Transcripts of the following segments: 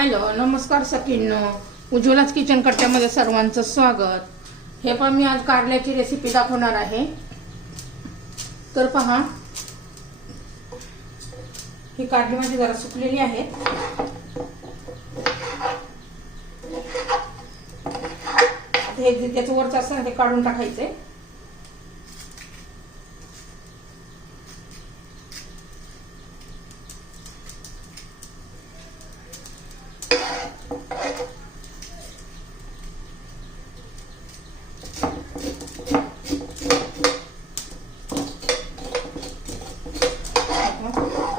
Hello नमस्कार सकिन उज्ज्वलाच kitchen कट्ट्यामध्ये सर्वांचं स्वागत. हे पण मी आज कारल्याची रेसिपी दाखवणार आहे. तर पहा ही कारली माझी जरा सुकलेली आहे. हे त्याचं वरचं असतं ना ते काढून टाकायचंय.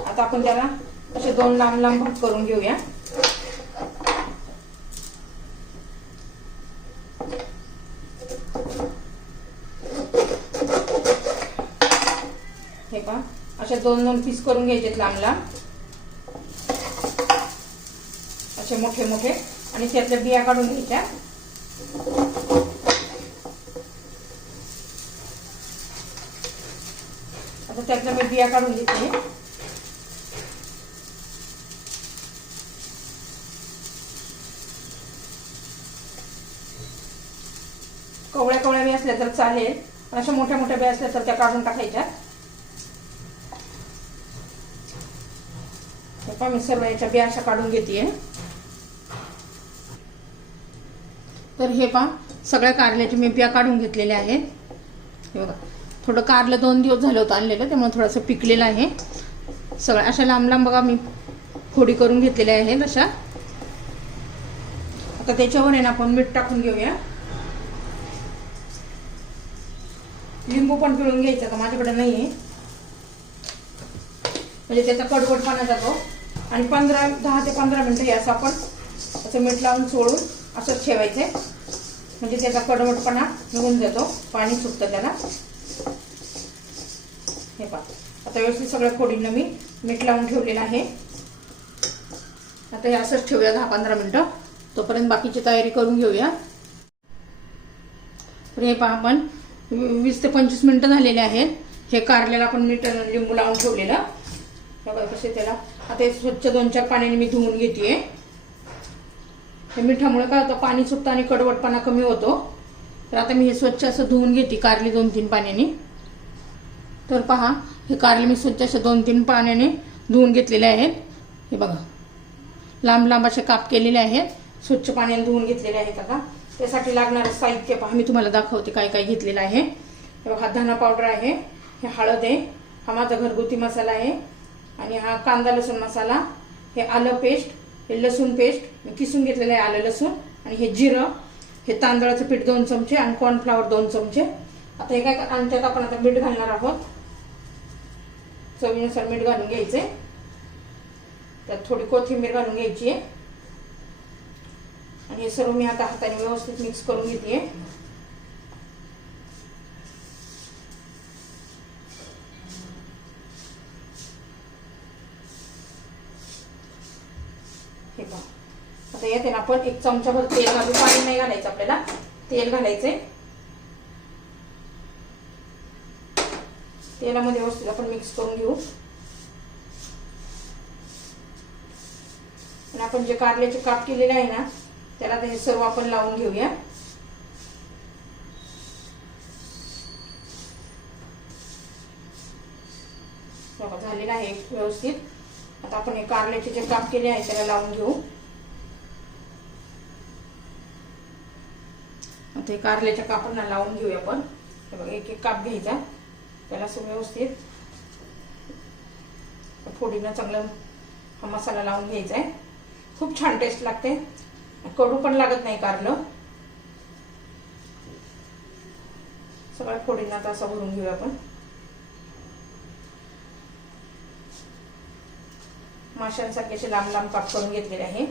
आता आपण त्याला असे दोन लांब लांब भाग करून घेऊया. हे पहा असे दोन दोन पीस करून घ्यायचे लांब लांब. असे मोठे मोठे. आणि त्यातल्या बिया काढून घ्यायच्या. आता त्यातल्या मी बिया काढून घेते. कवळ्या कवळ्या बी असल्या तर चालेल पण अशा मोठ्या मोठ्या बी असल्या तर त्या काढून टाकायच्या. मी सर्व याच्या बिया अशा काढून घेते तर हे पहा सगळ्या कारल्याच्या मी बिया काढून घेतलेल्या आहेत. हे बघा थोडं कारलं दोन दिवस झालं होतं आणलेलं त्यामुळे थोडंसं पिकलेलं आहे. सगळ्या अशा लांब लांब बघा मी फोडी करून घेतलेल्या आहेत अशा. आता त्याच्यावर आहे ना आपण मीठ टाकून घेऊया. लिंबू पण पिळून घ्यायचं का? माझ्याकडे नाही आहे. म्हणजे त्याचा कडवटपणा जातो. आणि पंधरा दहा ते पंधरा मिनटं हे असं आपण असं मीठ लावून सोडून असंच ठेवायचं म्हणजे त्याचा कडवटपणा निघून जातो पाणी सुटतं त्याला. हे पहा. आता व्यवस्थित सगळ्या फोडींना मी मीठ लावून ठेवलेलं आहे. आता हे असंच ठेवूया दहा पंधरा मिनटं. तोपर्यंत बाकीची तयारी करून घेऊया. तर हे पहा आपण वीस ते पंचवीस मिनटं झालेले आहेत. हे कारल्याला आपण मीठ लिंबू लावून ठेवलेलं. बघा कसे त्याला. आता हे स्वच्छ दोन चार पाण्याने मी धुवून घेते हे मिठामुळे काय होतं? पाणी सुटतं आणि कडवटपणा कमी होतो. तर आता मी हे स्वच्छ असं धुवून घेते कारली दोन तीन पाण्याने. तर पहा हे कारले मी स्वच्छ असं दोन तीन पाण्याने धुवून घेतलेले आहेत. हे बघा. लांब लांब असे काप केलेले आहेत. स्वच्छ पाण्याने धुवून घेतलेले आहेत आता. त्यासाठी लागणारं साहित्य पहा मी तुम्हाला दाखवते काय काय घेतलेलं आहे. हे बघा धना पावडर आहे. हे हळद आहे. हा माझा घरगुती मसाला आहे. आणि हा कांदा लसूण मसाला. हे आलं पेस्ट. हे लसूण पेस्ट मी किसून घेतलेलं आहे आलं लसूण. आणि हे जिरं हे तांदळाचं पीठ दोन चमचे आणि कॉर्नफ्लॉवर दोन चमचे. आता हे काय आणि त्यात आपण आता मीठ घालणार आहोत. चवीनुसार मीठ घालून घ्यायचे. त्यात थोडी कोथिंबीर घालून घ्यायची आहे. आणि हे सर्व मी आता हाताने व्यवस्थित मिक्स करून घेते हे पहा आता येते ना आपण एक चमचाभर तेल घालू पाणी नाही घालायचं आपल्याला. तेल घालायचंय तेलामध्ये व्यवस्थित आपण मिक्स करून घेऊ. आणि आपण जे कारल्याचे काप केलेले आहे ना त्याला हे सर्व आपण लावून घेऊया. झालेला आहे व्यवस्थित. आता आपण हे कारल्याचे जे काप केले आहे त्याला लावून घेऊ. आता हे कारल्याच्या कापांना लावून घेऊया आपण. हे बघा एक एक काप घ्यायचा. त्याला सुव्यवस्थित व्यवस्थित फोडीनं चांगलं हा मसाला लावून घ्यायचा आहे. खूप छान टेस्ट लागते. कडू पण लागत नाही कारलं. सगळ्या फोडींना आता असं भरून घेऊया आपण. माशांसारखे असे लांब लांब काप करून घेतलेले आहे.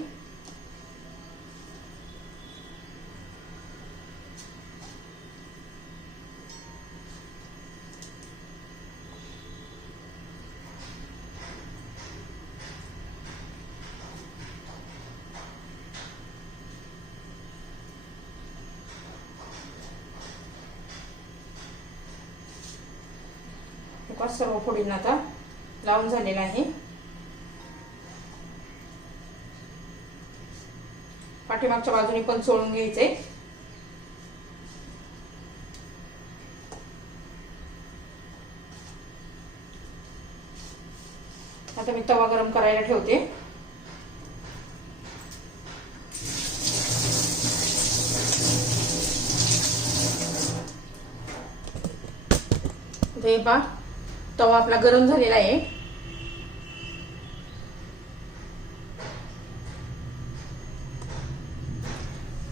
सर्व फोडींना आता लावून झालेला आहे. पाठीमागच्या बाजूने पण सोडून घ्यायचे. आता मी तवा गरम करायला ठेवते. हे पहा तवा आपला गरम झालेला आहे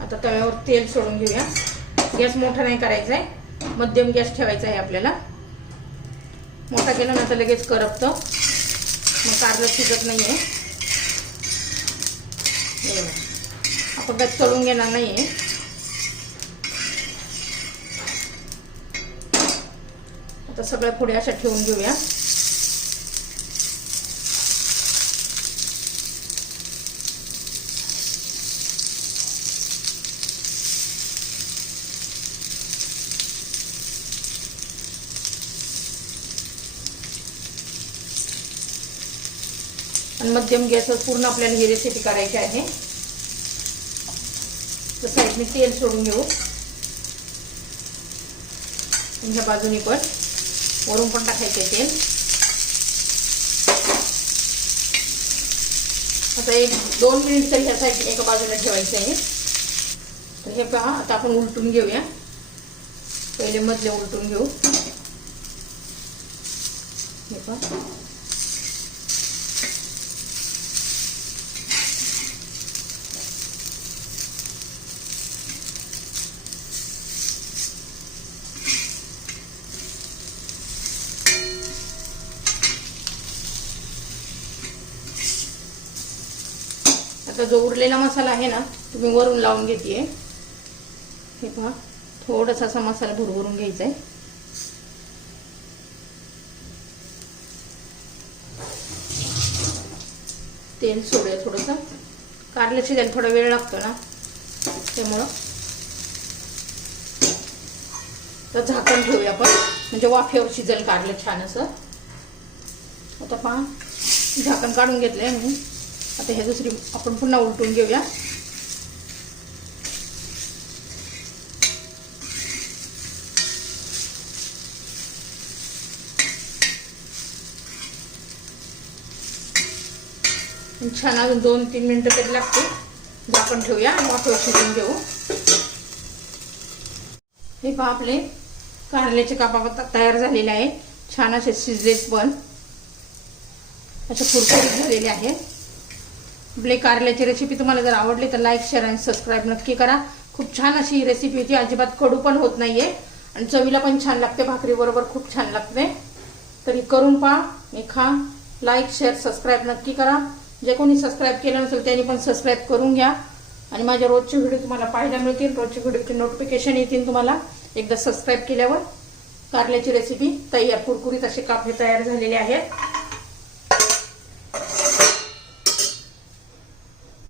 आता तव्यावर तेल सोडून घेऊया. गॅस मोठा नाही करायचा आहे. मध्यम गॅस ठेवायचा आहे आपल्याला. मोठा केला ना तर लगेच करपतं. मग कारलं शिजत नाहीये आहे. आपण काय तळून घेणार नाहीये आता सगळ्या पुढे अशा ठेवून घेऊया. मध्यम गॅसवर पूर्ण आपल्याला ही रेसिपी करायची आहे. तर साईडने तेल सोडून घेऊ. ह्या बाजूनी पण वरून पण टाकायचे तेल. आता एक दोन मिनिट तरी ह्या साईड एका बाजूला ठेवायचं आहे. तर हे पहा आता आपण उलटून घेऊया. पहिले मधले उलटून घेऊ. हे पहा. आता जो उरलेला मसाला आहे ना तुम्ही वरून लावून घेते हे पहा थोडासा असा मसाला भरभरून घ्यायचा आहे तेल सोडूया थोडंसं. कारलं शिजायला थोडा वेळ लागतो ना त्यामुळं. तर झाकण ठेवूया आपण. म्हणजे वाफेवर शिजेल कारलं छान असं. आता पहा झाकण काढून घेतलंय मी. आता हे दुसरी आपण पुन्हा उलटून घेऊया. छान अजून दोन तीन मिनिटं तरी लागते आपण ठेवूया आणि वाफेवर शिजून घेऊ. हे पहा आपले कारल्याचे कापा तयार झालेले आहे छान असे शिजलेत पण. असे कुरकुरीत झालेले आहेत. आपले कारल्याची रेसिपी तुम्हाला जर आवडली तर लाईक शेअर आणि सबस्क्राईब नक्की करा. खूप छान अशी ही रेसिपी होती. अजिबात कडू पण होत नाहीये. आणि चवीला पण छान लागते. भाकरी बरोबर खूप छान लागते. तरी करून पहा. मी खा. लाईक शेअर सबस्क्राईब नक्की करा. जे कोणी सबस्क्राईब केलं नसेल त्यांनी पण सबस्क्राईब करून घ्या. आणि माझ्या रोजचे व्हिडिओ तुम्हाला पाहायला मिळतील. रोजचे व्हिडिओचे नोटिफिकेशन येतील तुम्हाला. एकदा सबस्क्राईब केल्यावर. कारल्याची रेसिपी तयार कुरकुरीत असे काफे तयार झालेले आहेत.